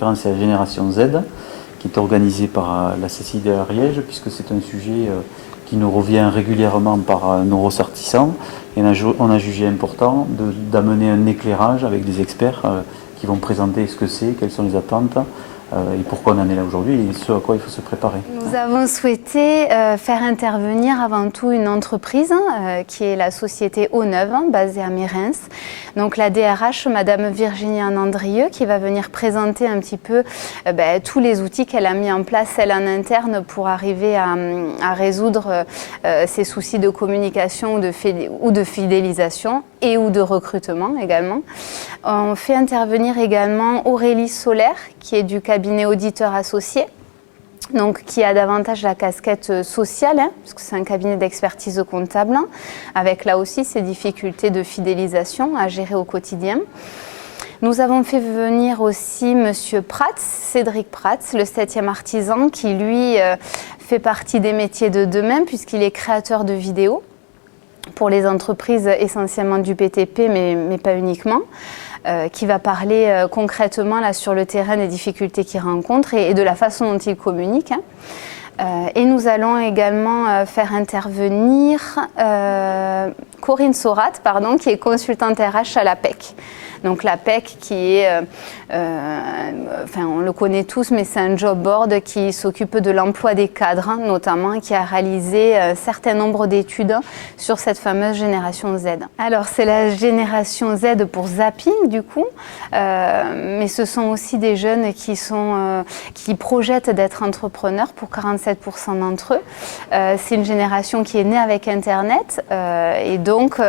conférence est la Génération Z, qui est organisée par la CCI de Ariège, puisque c'est un sujet qui nous revient régulièrement par nos ressortissants. Et on a jugé important d'amener un éclairage avec des experts qui vont présenter ce que c'est, quelles sont les attentes, et pourquoi on en est là aujourd'hui et ce à quoi il faut se préparer. Nous avons souhaité faire intervenir avant tout une entreprise qui est la société Eau-Neuve, basée à Mérins. Donc la DRH, Madame Virginie Andrieux, qui va venir présenter un petit peu tous les outils qu'elle a mis en place, elle en interne, pour arriver à résoudre ces soucis de communication ou de fidélisation et ou de recrutement également. On fait intervenir également Aurélie Solaire, qui est du cabinet auditeur associé, donc qui a davantage la casquette sociale, parce que c'est un cabinet d'expertise comptable, avec là aussi ces difficultés de fidélisation à gérer au quotidien. Nous avons fait venir aussi Monsieur Prats, Cédric Prats, le 7e artisan, qui lui fait partie des métiers de demain, puisqu'il est créateur de vidéos pour les entreprises essentiellement du BTP, mais pas uniquement. Qui va parler concrètement là, sur le terrain des difficultés qu'il rencontre et de la façon dont il communique. Et nous allons également faire intervenir Corinne Sorat, qui est consultante RH à l'APEC. Donc l'APEC qui est, on le connaît tous, mais c'est un job board qui s'occupe de l'emploi des cadres, notamment, qui a réalisé un certain nombre d'études sur cette fameuse génération Z. Alors c'est la génération Z pour zapping du coup, mais ce sont aussi des jeunes qui projettent d'être entrepreneurs pour 47% d'entre eux. C'est une génération qui est née avec Internet et donc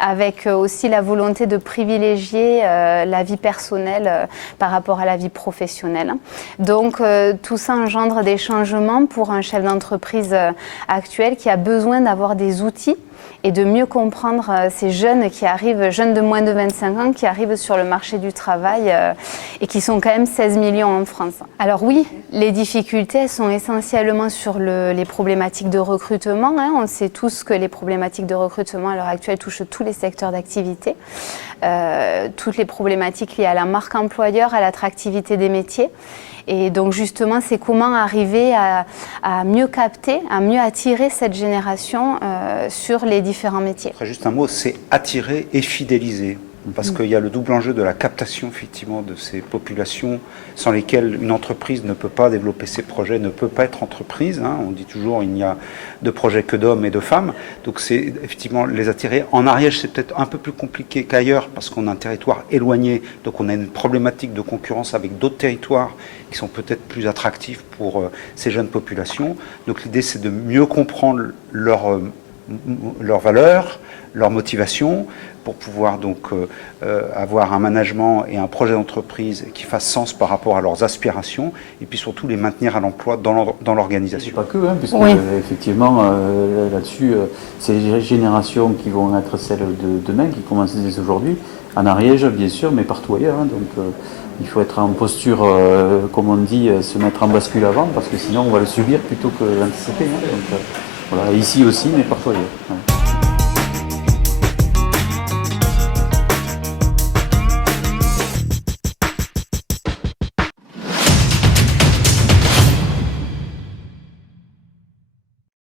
avec aussi la volonté de privilégier la vie personnelle par rapport à la vie professionnelle. Donc tout ça engendre des changements pour un chef d'entreprise actuel qui a besoin d'avoir des outils et de mieux comprendre ces jeunes qui arrivent, jeunes de moins de 25 ans, qui arrivent sur le marché du travail et qui sont quand même 16 millions en France. Alors oui, les difficultés elles sont essentiellement sur les problématiques de recrutement. On sait tous que les problématiques de recrutement à l'heure actuelle touchent tous les secteurs d'activité. Toutes les problématiques liées à la marque employeur, à l'attractivité des métiers. Et donc justement, c'est comment arriver à mieux capter, à mieux attirer cette génération sur les différents métiers. Après, juste un mot, c'est attirer et fidéliser. Parce qu'il y a le double enjeu de la captation effectivement de ces populations sans lesquelles une entreprise ne peut pas développer ses projets, ne peut pas être entreprise. On dit toujours il n'y a de projets que d'hommes et de femmes. Donc c'est effectivement les attirer. En Ariège, c'est peut-être un peu plus compliqué qu'ailleurs parce qu'on a un territoire éloigné. Donc on a une problématique de concurrence avec d'autres territoires qui sont peut-être plus attractifs pour ces jeunes populations. Donc l'idée c'est de mieux comprendre leurs valeurs, leurs motivations, pour pouvoir donc avoir un management et un projet d'entreprise qui fasse sens par rapport à leurs aspirations et puis surtout les maintenir à l'emploi dans l'organisation. Pas que, puisque effectivement là-dessus, c'est les générations qui vont être celles de demain, qui commencent dès aujourd'hui, en Ariège bien sûr, mais partout ailleurs. Donc il faut être en posture, comme on dit, se mettre en bascule avant, parce que sinon on va le subir plutôt que l'anticiper. Donc voilà, ici aussi, mais partout ailleurs.